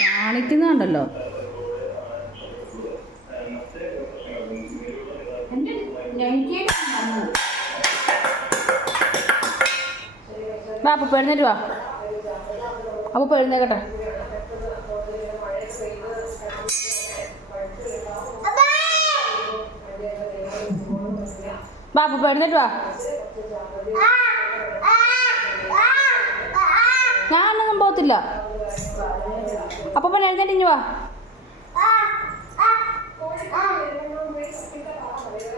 കാണിക്കുന്നുണ്ടല്ലോ. വാ അപ്പൊ പെഴുന്നേറ്റ് വാ. അപ്പൊ പെഴുന്നേക്കട്ടെ വാ അപ്പൊ എഴുന്നേറ്റ് വാ. ഞാനൊന്നും പോകത്തില്ല. അപ്പൊ എഴുന്നേറ്റ് ഇഞ്ഞു വാ.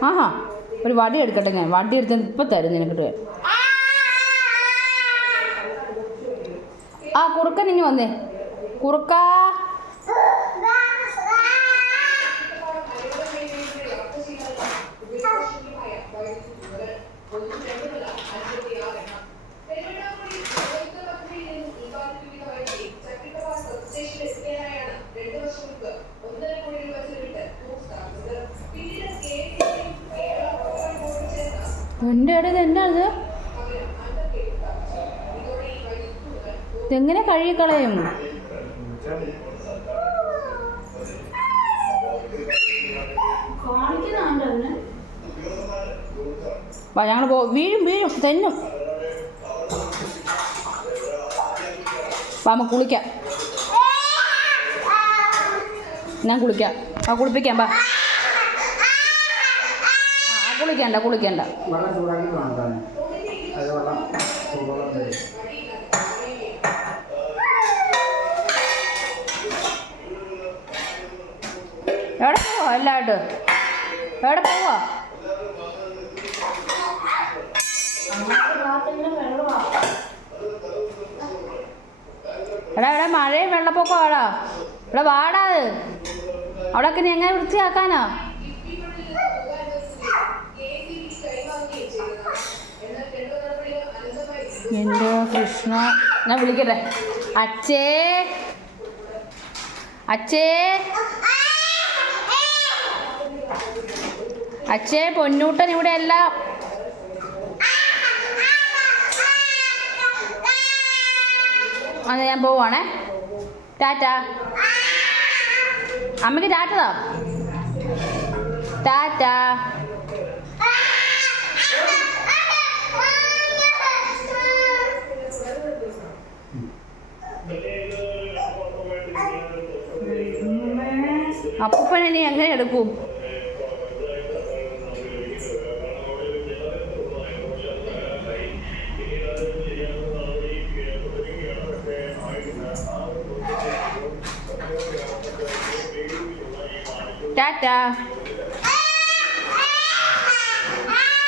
ആഹാ ഒരു വടി എടുക്കട്ടെ ഞാൻ. വടി എടുത്ത് ഇപ്പം തരും നിനക്കിട്ട് ആ കുറുക്കൻ ഇനി വന്നേ. കുറുക്കാ. എന്റെ ഇടയിൽ എന്നാ ഇത്? ഇതെങ്ങനെ കഴുകിക്കളയും? കാണിക്കുന്നുണ്ട് വാ ഞങ്ങൾ പോ വീഴും വീഴും തെന്നും. വാ നമുക്ക് കുളിക്കാം. ഞാൻ കുളിക്കാം. ആ കുളിപ്പിക്കാം വാ. കുളിക്കണ്ട കുളിക്കണ്ട. എവിടെ പോവാ എല്ലായിട്ട് എവിടെ പോവാ? എടാ എടാ മഴയും വെള്ളപ്പൊക്കം ആടാ. ഇവിടെ വാടാ അവിടെ ഒക്കെ നീ എങ്ങനെ വൃത്തിയാക്കാനാ? എന്തോ കൃഷ്ണ. ഞാൻ വിളിക്കട്ടെ. അച്ഛേ അച്ഛേ അച്ഛേ പൊന്നൂട്ടൻ ഇവിടെ അല്ല അത് ഞാൻ പോവാണേ. ടാറ്റ. അമ്മയ്ക്ക് ടാറ്റതാ? ടാറ്റ. അപ്പൂപ്പനെ എങ്ങനെ എടുക്കും? ടാറ്റ